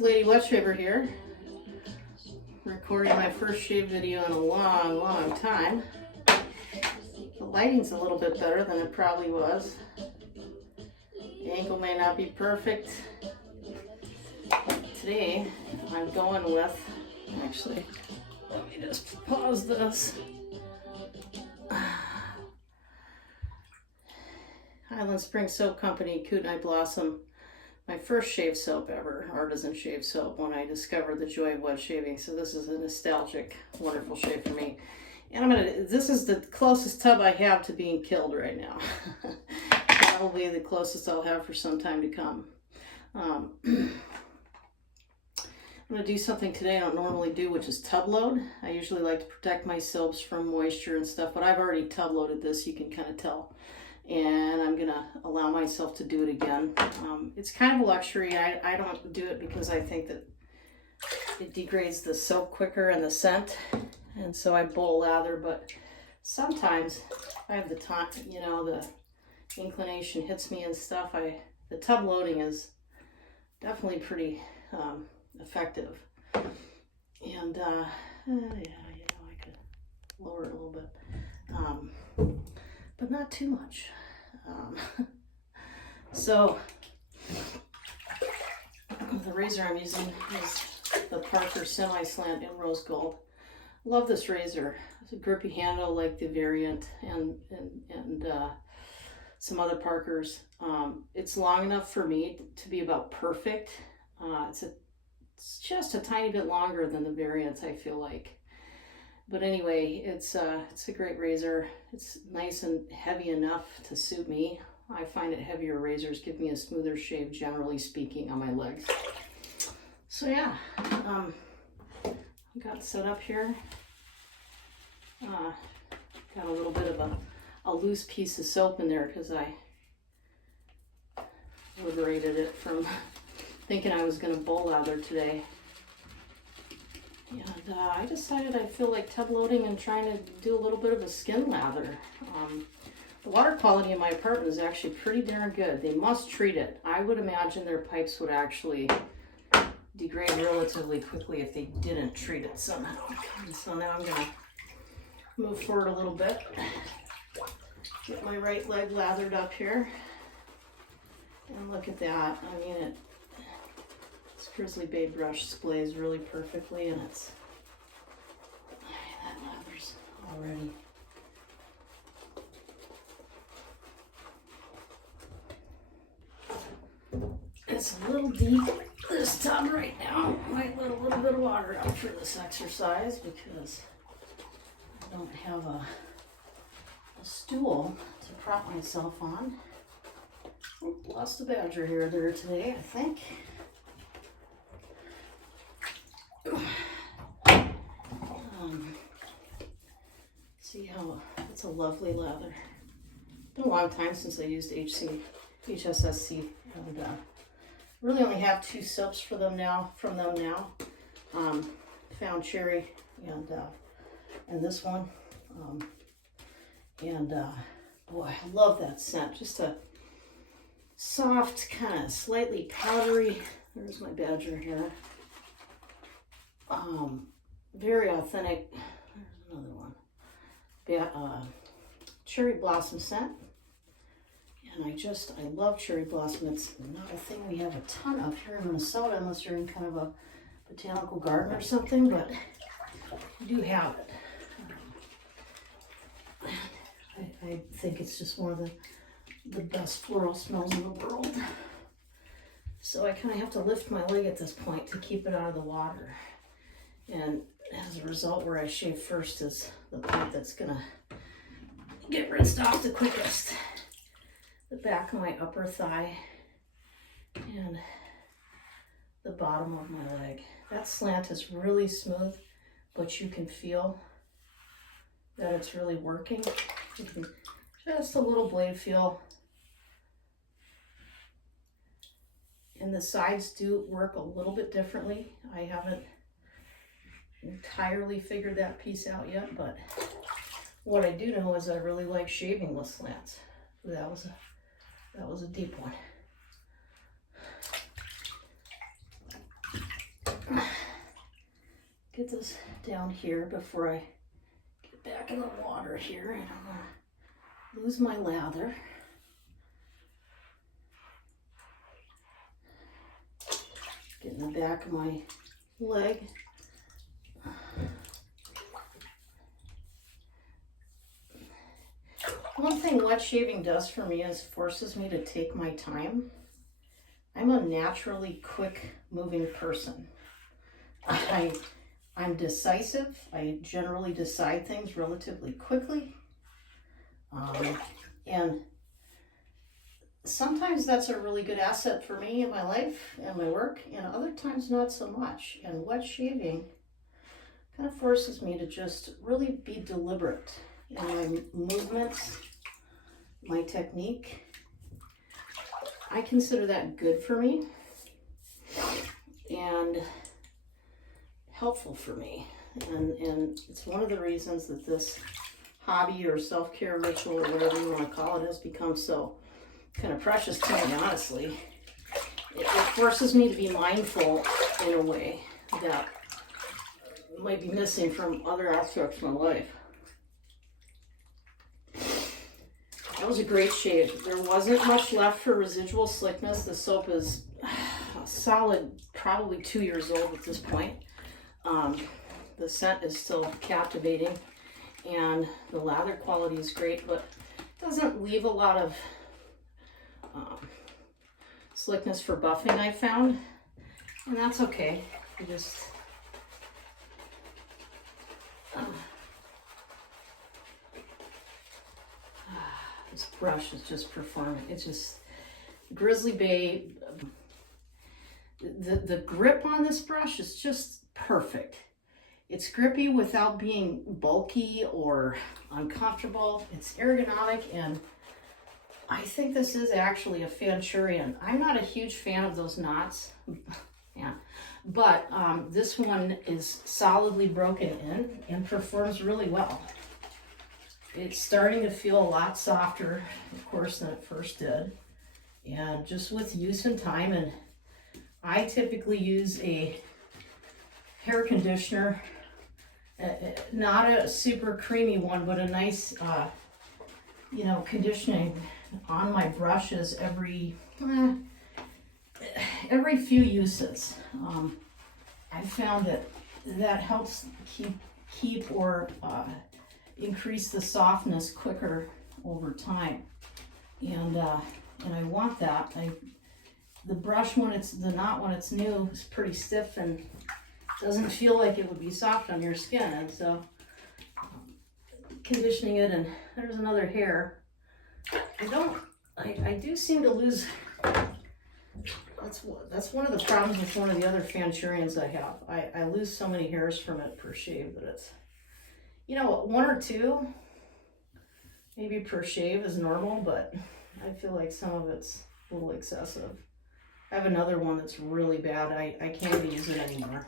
It's Lady Wet Shaver here, recording my first shave video in a long time. The lighting's a little bit better than it probably was. The angle may not be perfect. Today, I'm going with, actually, let me just pause this. Highland Springs Soap Company, Kootenay Blossom. My first shave soap ever, artisan shave soap, when I discovered the joy of wet shaving. So this is a nostalgic, wonderful shave for me. And this is the closest tub I have to being killed right now. Probably the closest I'll have for some time to come. I'm gonna do something today I don't normally do, which is tub load. I usually like to protect my soaps from moisture and stuff, but I've already tub loaded this, you can kind of tell. And I'm gonna allow myself to do it again. It's kind of a luxury. I don't do it because I think that it degrades the soap quicker and the scent, and so I bowl lather. But sometimes I have the time, you know, the inclination hits me and stuff. The tub loading is definitely pretty effective. And yeah, you know, I could lower it a little bit. But not too much. So the razor I'm using is the Parker semi-slant in rose gold. Love this razor. It's a grippy handle like the variant and some other Parkers. It's long enough for me to be about perfect. It's just a tiny bit longer than the variant, I feel like. But anyway, it's a great razor. It's nice and heavy enough to suit me. I find that heavier razors give me a smoother shave, generally speaking, on my legs. So yeah, I got set up here. Got a little bit of a loose piece of soap in there because I liberated it from thinking I was going to bowl lather today. And I decided I feel like tub loading and trying to do a little bit of a skin lather. The water quality in my apartment is actually pretty darn good. They must treat it. I would imagine their pipes would actually degrade relatively quickly if they didn't treat it somehow. And so now I'm going to move forward a little bit. Get my right leg lathered up here. And look at that. I mean, this Grizzly Bay brush splays really perfectly, and that lathers already. It's a little deep, this tub right now. Might let a little bit of water out for this exercise because I don't have a stool to prop myself on. Oop, lost a badger here or there today, I think. See how it's a lovely lather. Been a long time since I used HSSC, and really only have two soaps from them now. Found Cherry and this one, boy, I love that scent. Just a soft, kind of slightly powdery. There's my badger here. Very authentic. There's another one. Cherry blossom scent. And I love cherry blossom. It's not a thing we have a ton of here in Minnesota unless you're in kind of a botanical garden or something, but we do have it. I think it's just one of the best floral smells in the world. So I kind of have to lift my leg at this point to keep it out of the water. And as a result, where I shave first is the part that's gonna get rinsed off the quickest. The back of my upper thigh and the bottom of my leg. That slant is really smooth, but you can feel that it's really working. You can just a little blade feel. And the sides do work a little bit differently. I haven't entirely figured that piece out yet, but what I do know is I really like shaving with slants. That was a deep one. get this down here before I get back in the water here. I don't want to lose my lather. Get in the back of my leg. One thing wet shaving does for me is forces me to take my time. I'm a naturally quick moving person. I'm decisive. I generally decide things relatively quickly. And sometimes that's a really good asset for me in my life and my work, and other times not so much. And wet shaving kind of forces me to just really be deliberate in my movements, my technique. I consider that good for me and helpful for me. And it's one of the reasons that this hobby or self-care ritual or whatever you want to call it has become so kind of precious to me, honestly. It forces me to be mindful in a way that might be missing from other aspects of my life. That was a great shave. There wasn't much left for residual slickness. The soap is a solid, probably 2 years old at this point. The scent is still captivating and the lather quality is great, but it doesn't leave a lot of slickness for buffing, I found, and that's okay. I just this brush is just performing. It's just Grizzly Bay. The grip on this brush is just perfect. It's grippy without being bulky or uncomfortable. It's ergonomic, and I think this is actually a Fanchurian. I'm not a huge fan of those knots, yeah, but this one is solidly broken in and performs really well. It's starting to feel a lot softer, of course, than it first did, and just with use and time. And I typically use a hair conditioner, not a super creamy one, but a nice, conditioning on my brushes every few uses. I've found that helps keep or increase the softness quicker over time, and I want that. The brush when it's new is pretty stiff and doesn't feel like it would be soft on your skin, and so conditioning it. And there's another hair. I do seem to lose. That's one of the problems with one of the other Fanchurians I have. I lose so many hairs from it per shave that it's, one or two maybe per shave is normal, but I feel like some of it's a little excessive. I have another one that's really bad. I can't even use it anymore.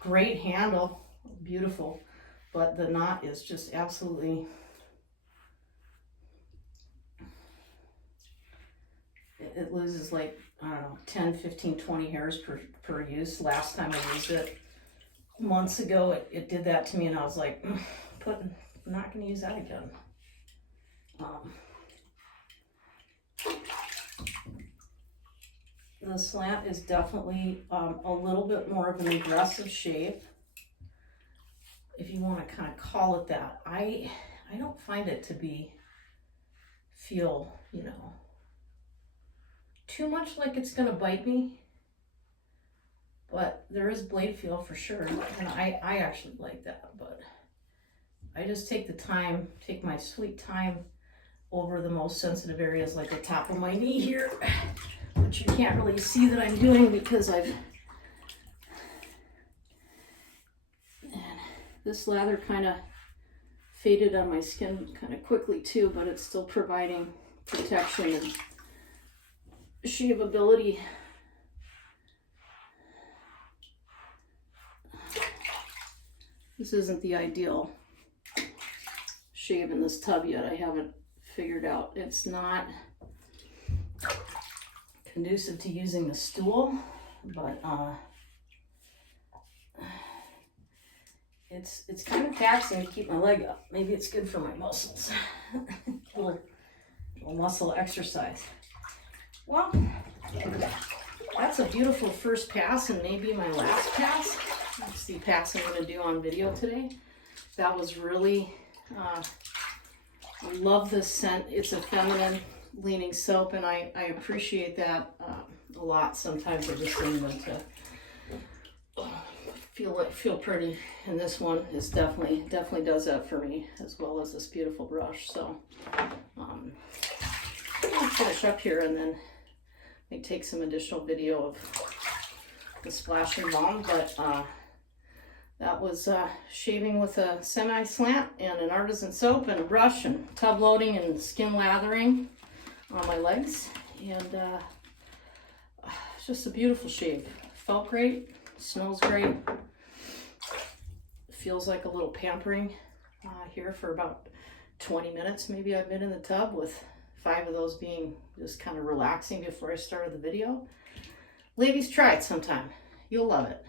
Great handle, beautiful, but the knot is just absolutely, it loses like, I don't know, 10, 15, 20 hairs per use. Last time I used it months ago, it did that to me, and I was like, I'm not going to use that again. The slant is definitely a little bit more of an aggressive shave, if you want to kind of call it that. I don't find it to feel, too much like it's going to bite me, but there is blade feel for sure, and I actually like that. But I just take my sweet time over the most sensitive areas, like the top of my knee here, which you can't really see that I'm doing because this lather kind of faded on my skin kind of quickly too, but it's still providing protection and shaveability. This isn't the ideal shave in this tub yet. I haven't figured out. It's not conducive to using the stool, but it's kind of taxing to keep my leg up. Maybe it's good for my muscles. little muscle exercise. Well, that's a beautiful first pass and maybe my last pass. That's the pass I'm going to do on video today. That was really, I love this scent. It's a feminine leaning soap, and I appreciate that a lot. Sometimes I just need them to feel pretty, and this one is definitely does that for me, as well as this beautiful brush. So I'll finish up here and then maybe take some additional video of the splashing balm. But that was shaving with a semi-slant and an artisan soap and a brush and tub loading and skin lathering on my legs, and it's just a beautiful shave. Felt great, smells great, feels like a little pampering here for about 20 minutes. Maybe I've been in the tub, with 5 of those being just kind of relaxing before I started the video. Ladies, try it sometime. You'll love it.